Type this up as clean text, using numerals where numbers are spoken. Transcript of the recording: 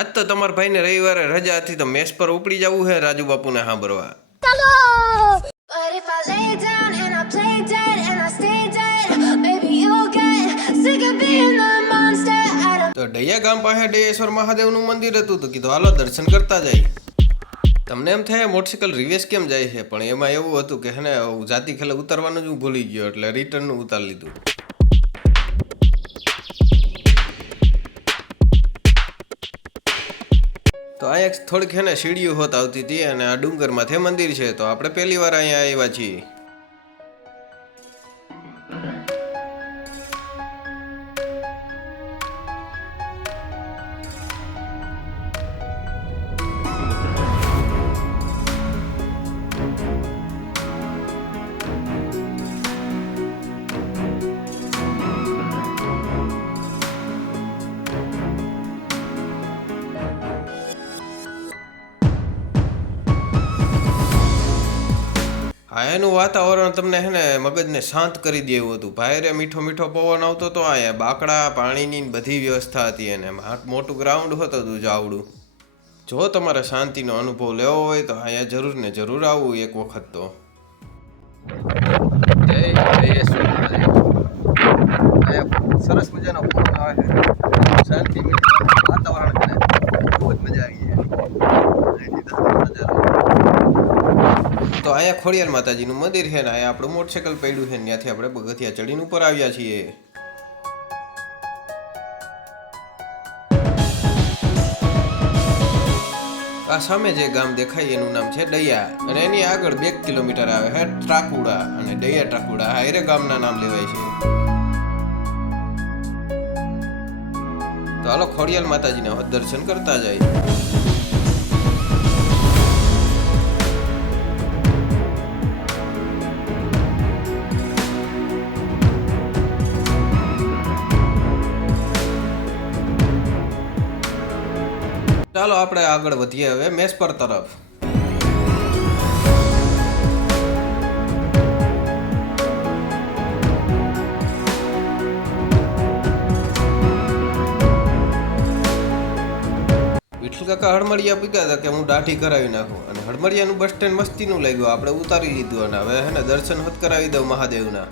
આજ તો તમારા ભાઈને રવિવારે રજા હતી તો મેસ પર ઉપડી જવું હે રાજુ બાપુને સાંભળવા. તો ડૈયા ગામ પાસે ડૈયેશ્વર મહાદેવનું મંદિર હતું તો કીધું હાલો દર્શન કરતા જાય. તમને એમ થાય મોટરસાઇકલ રિવેસ કેમ જાય છે, પણ એમાં એવું હતું કે હે ને જાતિ ખેલે ઉતારવાનું જ હું ભૂલી ગયો એટલે રિટર્નનું ઉતારી લીધું. તો અહીંયા થોડીક હે ને સીડીઓ હોત આવતી હતી અને આ ડુંગરમાંથી મંદિર છે તો આપણે પહેલી વાર અહીંયા આવ્યા છીએ. હા, એનું વાતાવરણ તમને હે ને મગજને શાંત કરી દે એવું હતું. ભાઈરે મીઠો મીઠો પવન આવતો હતો. અહીંયા બાકડા પાણીની બધી વ્યવસ્થા હતી અને મોટું ગ્રાઉન્ડ હતું જાવડું. જો તમારે શાંતિનો અનુભવ લેવો હોય તો અહીંયા જરૂર ને જરૂર આવવું એક વખત તો. સરસ મજાનો પવન આવે છે, શાંતિ વાતાવરણ છે, ખૂબ જ મજા આવી જાય. તો અહીંયા ખોડિયાર માતાજીનું મંદિર છે ને અહીંયા આપણું મોટરસાઇકલ પડ્યું છે, ત્યાંથી આપણે પગથિયા ચડીને ઉપર આવ્યા છીએ. આ સામે જે ગામ દેખાય એનું નામ છે ડૈયા અને એની આગળ 2 કિલોમીટર આવે છે ટ્રાકુડા અને ડૈયા ટ્રાકુડા હાયરે ગામના નામ લેવાય છે. તો હાલો ખોડિયાર માતાજીના દર્શન કરતા જાય. ચાલો આપણે આગળ વધીએ હવે મેસપર તરફ. વિઠ્ઠલ કાકા હડમડિયા પૂગ્યા હતા કે હું દાઢી કરાવી નાખું અને હડમડિયાનું બસ સ્ટેન્ડ મસ્તીનું લાગ્યું, આપણે ઉતારી લીધું અને હવે હે ને દર્શન હોત કરાવી દઉં મહાદેવના.